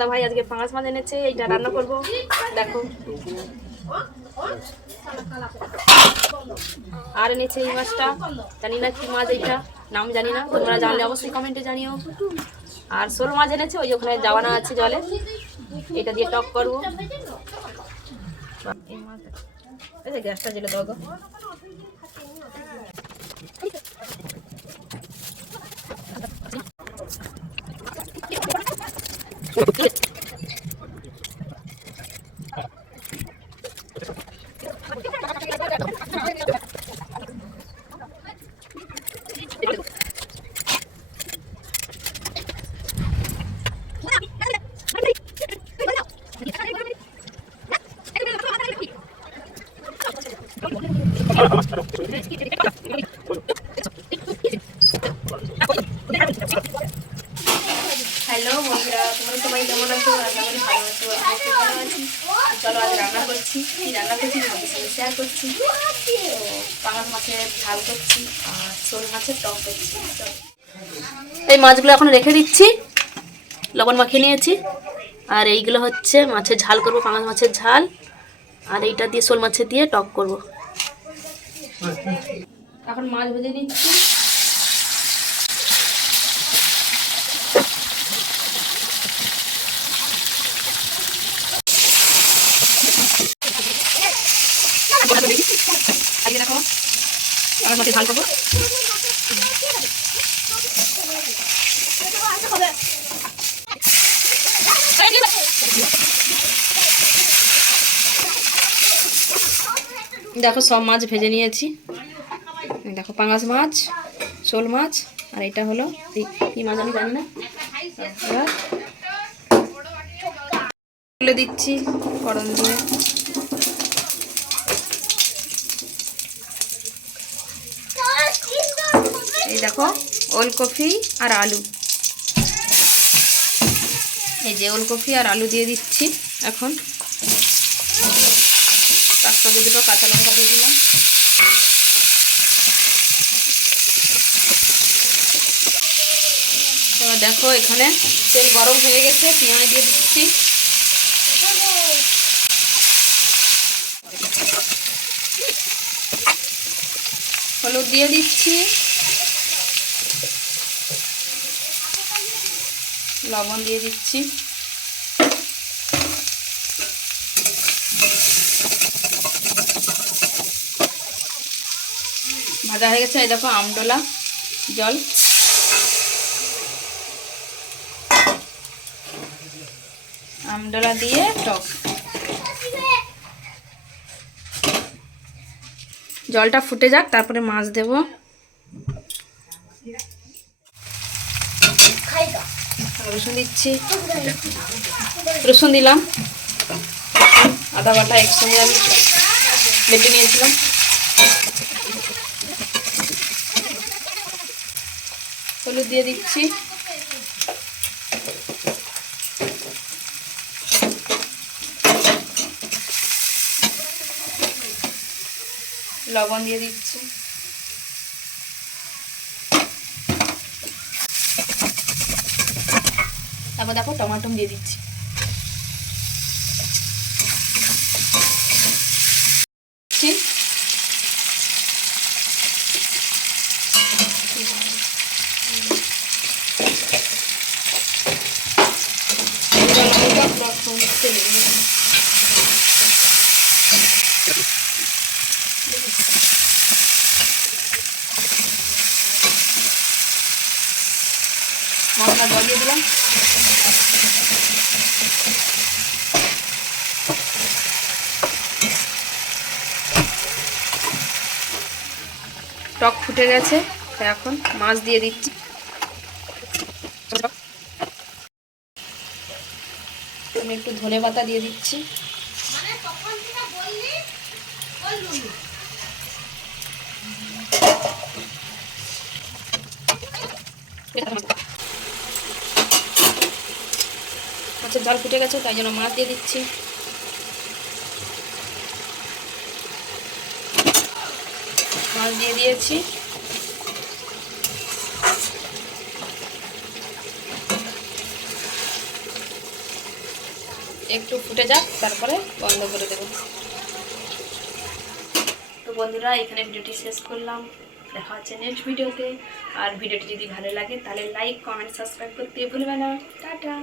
দাদা ভাই আজকে পাঁচ মাছ এনেছে, এইটা রান্না করব। দেখো। আর এনেছে এই মাছটা। জানি না কি মাছ এইটা, নাম জানি না। তোমরা জানলে অবশ্যই কমেন্টে জানিও। আর শোল মাছ এনেছে, ওই ওখানে জাওয়ানা আছে জলে। এটা দিয়ে টক করব। গ্যাসটা জেলে দাও গো। হ্যালো বন্ধুরা তোমরা সবাই কেমন আছো? করে ভালো আছো চলো আজ রান্না করছি। রান্না করছি শেয়ার করছি? তো পাঙাশ মাছের ঝাল করছি আর শোল মাছের টক করছি। এই মাছগুলো এখন রেখে দিচ্ছি। লবণ মাখিয়ে নিয়েছি। আর এইগুলো হচ্ছে মাছের ঝাল করব পাঙাশ মাছের ঝাল। আর এইটা দিয়ে শোল মাছের দিয়ে টক করব। এখন মাছ ভেজে নিচ্ছি আজকে দেখো আমার দেখো সব মাছ ভেজে নিয়েছি। দেখো পাঙাশ মাছ, শোল মাছ, আর এটা হলো কি মাছ আমি জানি না। এবার তুলে দিচ্ছি করণ দিয়ে। দেখো ওলকপি আর আলু। এই যে ওলকপি আর আলু দিয়ে দিচ্ছি এখন। তার দুটো কাঁচা লঙ্কা দিয়ে দিলাম। এবার দেখো, এখানে তেল গরম হয়ে গেছে, পেঁয়াজ দিয়ে দিচ্ছি। হলুদ দিয়ে দিচ্ছি। লবণ দিয়ে দিচ্ছি। ভাজা হয়ে গেছে, এই দেখো আমডোলা জল। আমডোলা দিয়ে টক। জলটা ফুটে যাক, তারপরে মাছ দেব। রসুন দিচ্ছি। রসুন দিলাম। আদা বাটা একসঙ্গে আমি বেটে নিয়েছিলাম। হলুদ দিয়ে দিচ্ছি। লবণ দিয়ে দিচ্ছি। তারপর দেখো টমাটো দিয়ে দিচ্ছি। ঠিক মশলা জল দিয়ে দিলাম। টক ফুটে গেছে এখন মাছ দিয়ে দিচ্ছি। আমি একটু ধনে পাতা দিয়ে দিচ্ছি। মাছের ঝাল ফুটে গেছে, তাই জন্য মাছ দিয়ে দিচ্ছি। মাছ দিয়ে দিয়েছি। একটু ফুটে যাক, তারপরে বন্ধ করে দেবো। তো বন্ধুরা, এখানে ভিডিওটি শেষ করলাম। দেখা হচ্ছে নেক্সট ভিডিওতে আর ভিডিওটি যদি ভালো লাগে, তাহলে লাইক কমেন্ট সাবস্ক্রাইব করতে ভুলবে না। টাটা!